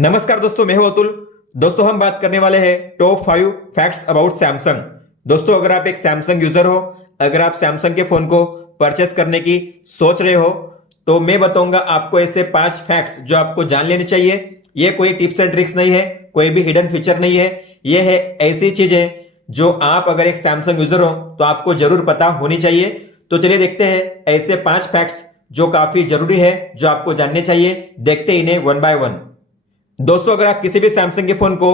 नमस्कार दोस्तों, मैं हूं अतुल। दोस्तों हम बात करने वाले हैं टॉप 5 फैक्ट्स अबाउट सैमसंग। दोस्तों अगर आप एक सैमसंग यूजर हो, अगर आप सैमसंग के फोन को परचेस करने की सोच रहे हो, तो मैं बताऊंगा आपको ऐसे 5 फैक्ट्स जो आपको जान लेने चाहिए। ये कोई टिप्स एंड ट्रिक्स नहीं है, कोई भी हिडन फीचर नहीं है। ये है ऐसी चीजें जो आप अगर एक सैमसंग यूजर हो तो आपको जरूर पता होनी चाहिए। तो चलिए देखते हैं ऐसे 5 फैक्ट्स जो काफी जरूरी है, जो आपको जानने चाहिए। देखते इन्हें वन बाय वन। दोस्तों अगर आप किसी भी सैमसंग के फोन को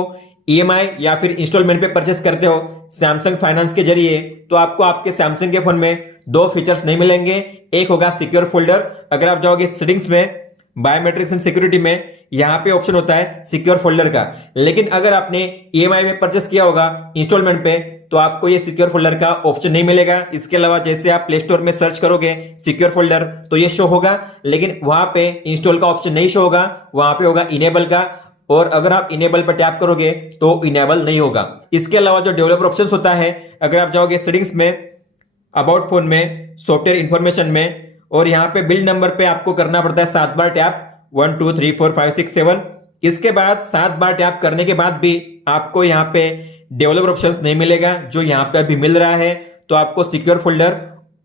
ईएमआई या फिर इंस्टॉलमेंट पे परचेस करते हो सैमसंग फाइनेंस के जरिए, तो आपको आपके सैमसंग के फोन में 2 फीचर्स नहीं मिलेंगे। एक होगा सिक्योर फोल्डर। अगर आप जाओगे सेटिंग्स में, बायोमेट्रिक्स एंड सिक्योरिटी में, यहां पे ऑप्शन होता है सिक्योर फोल्डर का। लेकिन अगर आपने ईएमआई में परचेस किया होगा इंस्टॉलमेंट पे, तो आपको ये सिक्योर फोल्डर का ऑप्शन नहीं मिलेगा। इसके अलावा जैसे आप प्ले स्टोर में सर्च करोगे सिक्योर फोल्डर तो ये शो होगा, लेकिन वहां पे इंस्टॉल का ऑप्शन नहीं शो होगा, वहां पे होगा इनेबल का। और अगर आप इनेबल पर टैप करोगे तो इनेबल नहीं होगा। इसके अलावा जो डेवलपर ऑप्शन होता है, अगर आप जाओगे सेटिंग्स में, अबाउट फोन में, सॉफ्टवेयर इंफॉर्मेशन में, और यहाँ पे बिल्ड नंबर पे आपको करना पड़ता है 7 बार टैप, 1 2 3 4 5 6 7। इसके बाद 7 बार टैप करने के बाद भी आपको यहाँ पे डेवलपर ऑप्शंस नहीं मिलेगा जो यहाँ पे अभी मिल रहा है। तो आपको सिक्योर फोल्डर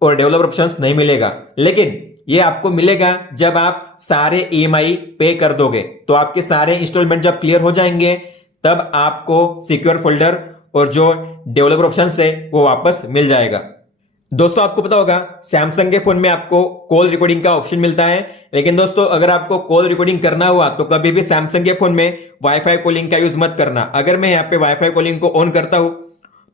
और डेवलपर ऑप्शंस नहीं मिलेगा, लेकिन ये आपको मिलेगा जब आप सारे ईएमआई पे कर दोगे। तो आपके सारे इंस्टॉलमेंट जब क्लियर हो जाएंगे तब आपको सिक्योर फोल्डर और जो डेवलपर ऑप्शंस है वो वापस मिल जाएगा। दोस्तों आपको पता होगा सैमसंग के फोन में आपको कॉल रिकॉर्डिंग का ऑप्शन मिलता है, लेकिन दोस्तों अगर आपको कॉल रिकॉर्डिंग करना हुआ तो कभी भी सैमसंग के फोन में वाईफाई कॉलिंग का यूज मत करना। अगर मैं यहाँ पे वाईफाई कॉलिंग को ऑन करता हूं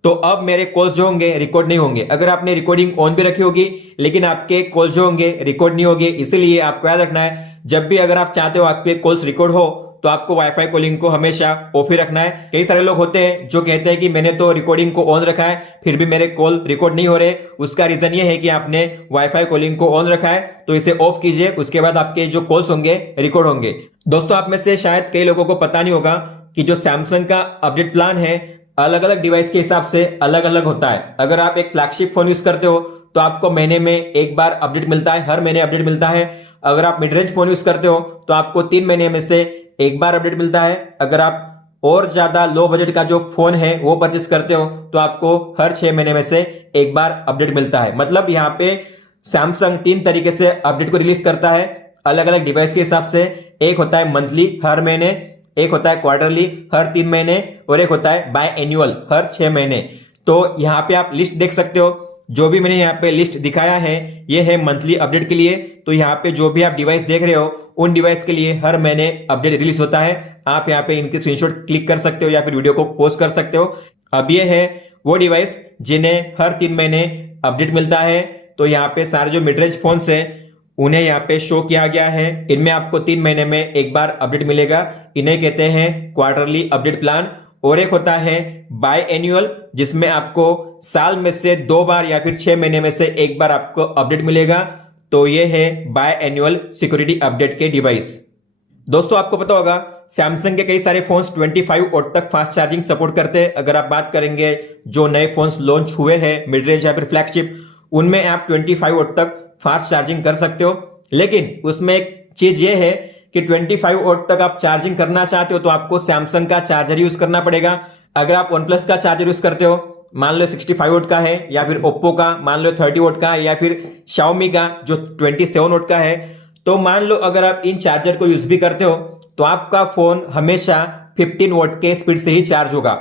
तो अब मेरे कॉल्स जो होंगे रिकॉर्ड नहीं होंगे। अगर आपने रिकॉर्डिंग ऑन भी रखी होगी लेकिन आपके कॉल्स जो होंगे रिकॉर्ड नहीं होंगे। इसलिए आपको याद रखना है, जब भी अगर आप चाहते हो आपके कॉल्स रिकॉर्ड हो तो आपको वाईफाई कॉलिंग को हमेशा ऑफ ही रखना है। कई सारे लोग होते हैं जो कहते हैं कि मैंने तो रिकॉर्डिंग को ऑन रखा है फिर भी मेरे कॉल रिकॉर्ड नहीं हो रहे। उसका रीजन ये है कि आपने वाईफाई कॉलिंग को ऑन रखा है, तो इसे ऑफ कीजिए, उसके बाद आपके जो कॉल्स होंगे रिकॉर्ड होंगे। दोस्तों आप में से शायद कई लोगों को पता नहीं होगा कि जो सैमसंग का अपडेट प्लान है अलग अलग डिवाइस के हिसाब से अलग अलग होता है। अगर आप एक फ्लैगशिप फोन यूज करते हो तो आपको महीने में एक बार अपडेट मिलता है, हर महीने अपडेट मिलता है। अगर आप मिड रेंज फोन यूज करते हो तो आपको 3 महीने में से एक बार अपडेट मिलता है। अगर आप और ज्यादा लो बजट का जो फोन है वो परचेस करते हो तो आपको हर 6 महीने में से एक बार अपडेट मिलता है। मतलब यहाँ पे सैमसंग 3 तरीके से अपडेट को रिलीज करता है अलग अलग डिवाइस के हिसाब से। एक होता है मंथली, हर महीने, एक होता है क्वार्टरली, हर 3 महीने, और एक होता है बाय एनुअल, हर 6 महीने। तो यहाँ पे आप लिस्ट देख सकते हो, जो भी मैंने यहाँ पे लिस्ट दिखाया है ये है मंथली अपडेट के लिए। तो यहाँ पे जो भी आप डिवाइस देख रहे हो उन डिवाइस के लिए हर महीने अपडेट रिलीज होता है। आप यहाँ पे इनके स्क्रीनशॉट क्लिक कर सकते हो या फिर वीडियो को पोस्ट कर सकते हो। अब ये है वो डिवाइस जिन्हें हर 3 महीने अपडेट मिलता है। तो यहाँ पे सारे जो मिड रेंज फोन है उन्हें यहाँ पे शो किया गया है। इनमें आपको 3 महीने में एक बार अपडेट मिलेगा, इन्हें कहते हैं क्वार्टरली अपडेट प्लान। और एक होता है बाय एनुअल, जिसमें आपको साल में से 2 बार या फिर 6 महीने में से एक बार आपको अपडेट मिलेगा। तो ये है बाय एनुअल सिक्योरिटी अपडेट के डिवाइस। दोस्तों आपको पता होगा सैमसंग के कई सारे फोन्स 25 वॉट तक फास्ट चार्जिंग सपोर्ट करते हैं। अगर आप बात करेंगे जो नए फोन्स लॉन्च हुए हैं मिड रेंज या फिर फ्लैगशिप, उनमें आप 25 वॉट तक फास्ट चार्जिंग कर सकते हो। लेकिन उसमें एक चीज ये है कि 25 वॉट तक आप चार्जिंग करना चाहते हो तो आपको सैमसंग का चार्जर यूज करना पड़ेगा। अगर आप OnePlus का चार्जर यूज करते हो, मान लो 65 वोट का है, या फिर ओप्पो का मान लो 30 वोट का है, या फिर Xiaomi का जो 27 वोट का है, तो मान लो अगर आप इन चार्जर को यूज भी करते हो तो आपका फोन हमेशा 15 वोट के स्पीड से ही चार्ज होगा।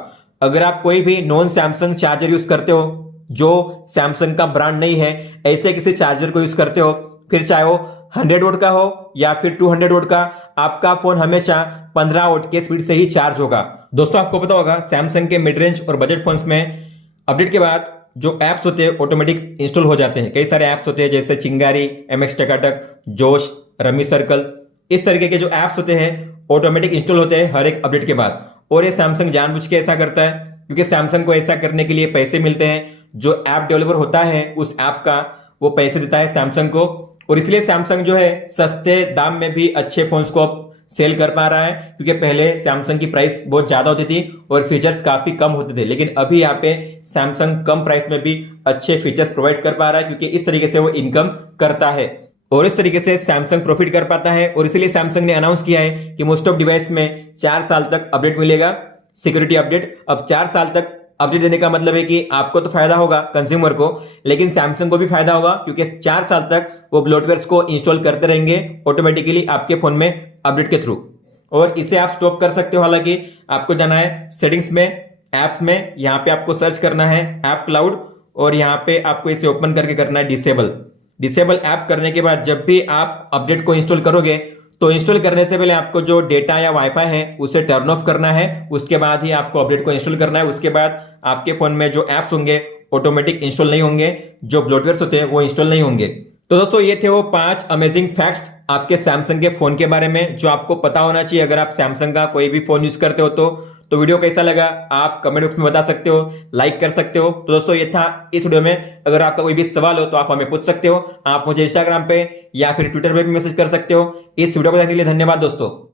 अगर आप कोई भी नॉन सैमसंग चार्जर यूज करते हो जो सैमसंग का ब्रांड नहीं है, ऐसे किसी चार्जर को यूज करते हो, फिर चाहे वो 100 वोट का हो या फिर 200 वोट का, आपका फोन हमेशा 15 वोट के स्पीड से ही चार्ज होगा। दोस्तों आपको पता होगा सैमसंग के मिड रेंज और बजट फोन्स में अपडेट के बाद जो एप्स होते हैं ऑटोमेटिक इंस्टॉल हो जाते हैं। कई सारे एप्स होते हैं जैसे चिंगारी, MX टकाटक, जोश, रमी सर्कल, इस तरीके के जो एप्स होते हैं ऑटोमेटिक इंस्टॉल होते हैं हर एक अपडेट के बाद। और ये सैमसंग जानबूझ के ऐसा करता है क्योंकि सैमसंग को ऐसा करने के लिए पैसे मिलते हैं। जो ऐप डेवलपर होता है उस ऐप का वो पैसे देता है सैमसंग को, और इसलिए सैमसंग जो है सस्ते दाम में भी अच्छे फोन्स को सेल कर पा रहा है। क्योंकि पहले सैमसंग की प्राइस बहुत ज्यादा होती थी और फीचर्स काफी कम होते थे, लेकिन अभी यहाँ पे सैमसंग कम प्राइस में भी अच्छे फीचर्स प्रोवाइड कर पा रहा है क्योंकि इस तरीके से वो इनकम करता है। और इस तरीके से सैमसंग प्रॉफिट कर पाता है। और इसीलिए सैमसंग ने अनाउंस किया है कि मोस्ट ऑफ डिवाइस में 4 साल तक अपडेट मिलेगा, सिक्योरिटी अपडेट। अब 4 साल तक अपडेट देने का मतलब है कि आपको तो फायदा होगा कंज्यूमर को, लेकिन सैमसंग को भी फायदा होगा, क्योंकि 4 साल तक वो ब्लोटवेयर्स को इंस्टॉल करते रहेंगे ऑटोमेटिकली आपके फोन में अपडेट के थ्रू। और इसे आप स्टॉप कर सकते हो। हालांकि आपको जाना है सेटिंग्स में, एप्स में, यहाँ पे आपको सर्च करना है ऐप क्लाउड, और यहाँ पे आपको इसे ओपन करके करना है डिसेबल ऐप करने के बाद जब भी आप अपडेट को इंस्टॉल करोगे तो इंस्टॉल करने से पहले आपको जो डेटा या वाईफाई है उसे टर्न ऑफ करना है, उसके बाद ही आपको अपडेट को इंस्टॉल करना है। उसके बाद आपके फोन में जो एप्स होंगे ऑटोमेटिक इंस्टॉल नहीं होंगे, जो ब्लोटवेयर्स होते हैं वो इंस्टॉल नहीं होंगे। तो दोस्तों ये थे वो 5 अमेजिंग फैक्ट्स आपके सैमसंग के फोन के बारे में जो आपको पता होना चाहिए अगर आप सैमसंग का कोई भी फोन यूज करते हो। तो वीडियो कैसा लगा आप कमेंट बॉक्स में बता सकते हो, लाइक कर सकते हो। तो दोस्तों ये था इस वीडियो में। अगर आपका कोई भी सवाल हो तो आप हमें पूछ सकते हो। आप मुझे इंस्टाग्राम पे या फिर ट्विटर पे भी मैसेज कर सकते हो। इस वीडियो को देखने के लिए धन्यवाद दोस्तों।